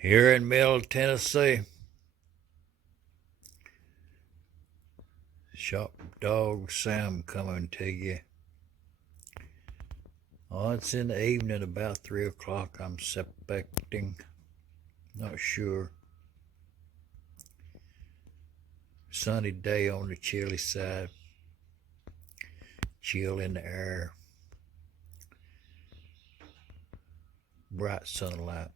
Here in Middle Tennessee, Shop Dog Sam coming to you. Oh, it's in the evening, about 3 o'clock, I'm suspecting. Not sure. Sunny day on the chilly side. Chill in the air. Bright sunlight.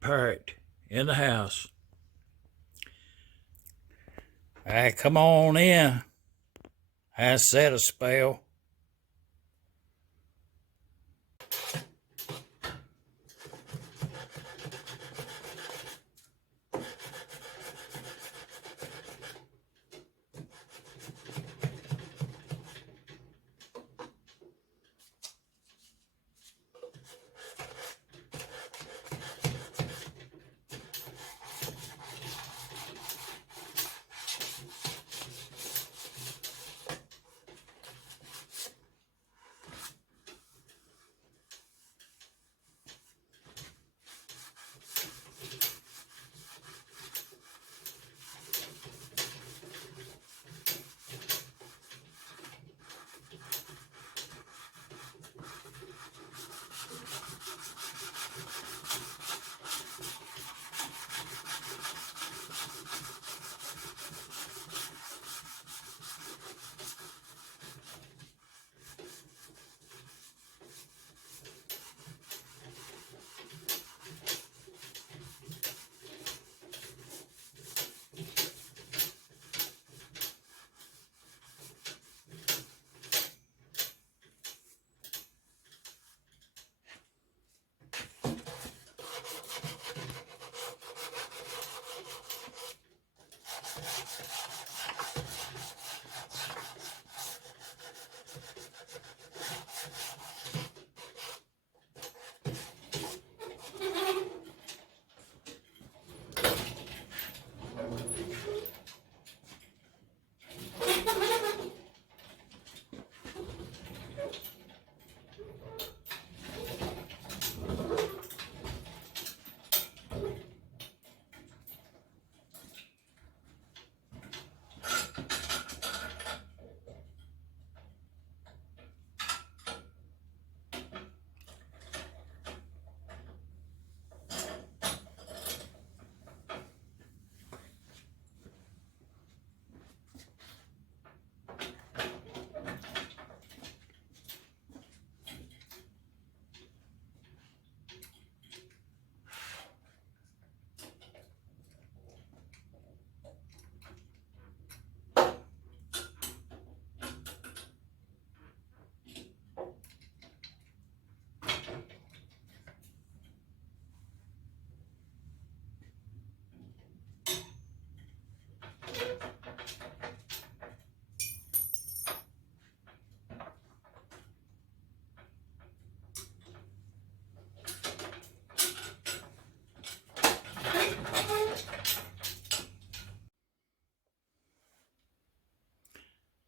Parrot in the house. Hey, come on in. I said a spell.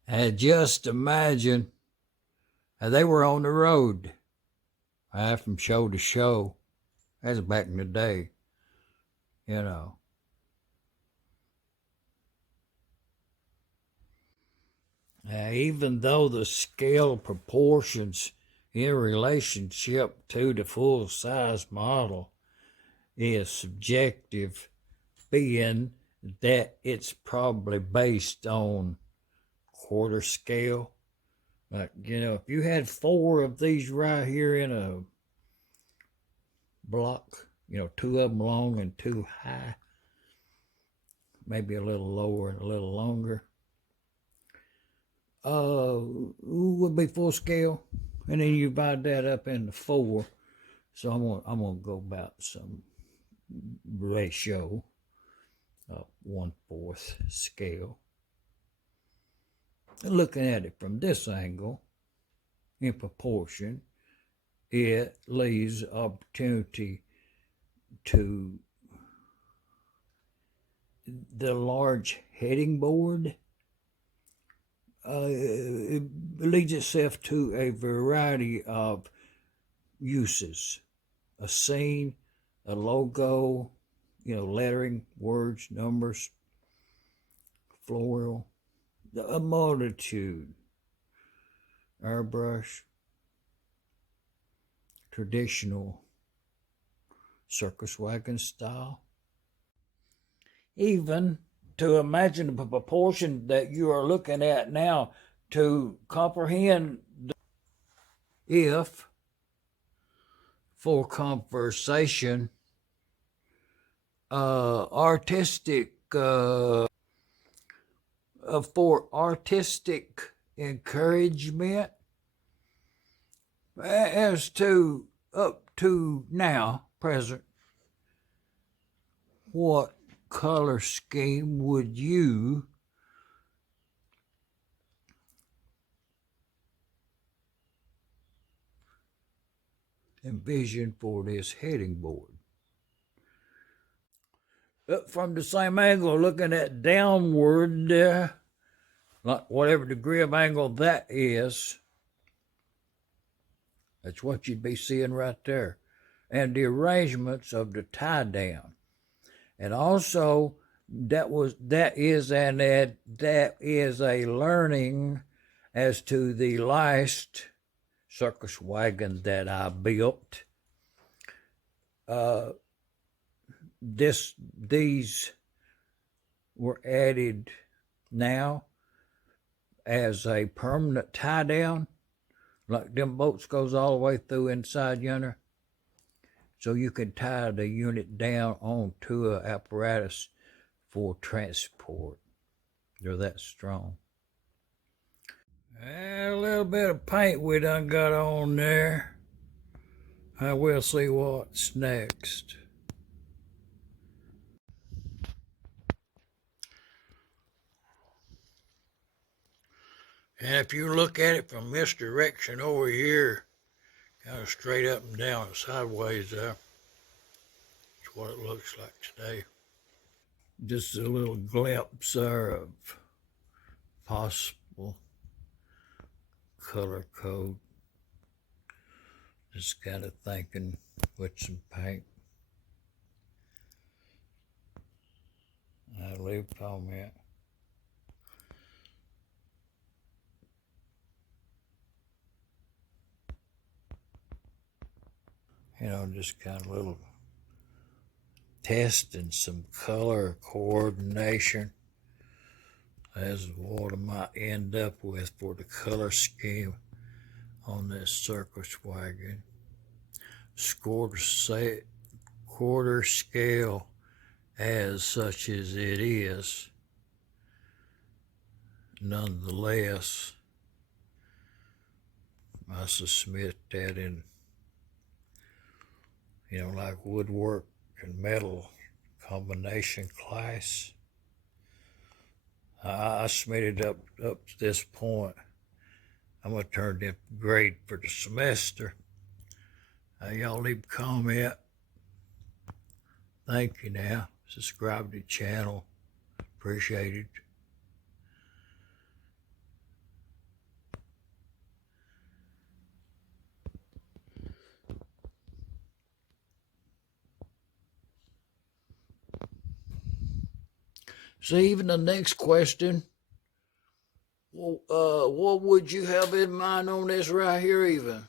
And just imagine they were on the road from show to show. That's back in the day, you know. Even though the scale proportions in relationship to the full size model is subjective, being that it's probably based on quarter scale. Like, if you had 4 of these right here in a block, 2 of them long and 2 high, maybe a little lower and a little longer, would be full scale. And then you divide that up into 4. So I'm gonna go about some ratio of 1/4 scale. Looking at it from this angle, in proportion, it leaves opportunity to the large heading board it leads itself to a variety of uses: a scene, a logo, lettering, words, numbers, floral, a multitude, airbrush, traditional circus wagon style. Even to imagine the proportion that you are looking at now, to comprehend if, for conversation, artistic, for artistic encouragement, as to up to now, present, what color scheme would you envision for this heading board? From the same angle, looking at downward, like whatever degree of angle that is, that's what you'd be seeing right there. And the arrangements of the tie down. And also, that is a learning as to the last circus wagon that I built. These were added now as a permanent tie down, like them bolts goes all the way through inside yonder. So you can tie the unit down onto an apparatus for transport. They're that strong. A little bit of paint we done got on there. I will see what's next. And if you look at it from this direction over here, kind of straight up and down and sideways there, that's what it looks like today. Just a little glimpse there of possible color code. Just kind of thinking with some paint. I'll leave a comment. Just kind of little testing some color coordination as what I might end up with for the color scheme on this circus wagon. Quarter scale as such as it is, nonetheless, I submit that in like woodwork and metal combination class, I submitted up to this point. I'm going to turn it grade for the semester. Y'all leave a comment. Thank you now. Subscribe to the channel. Appreciate it. So even the next question, what would you have in mind on this right here even?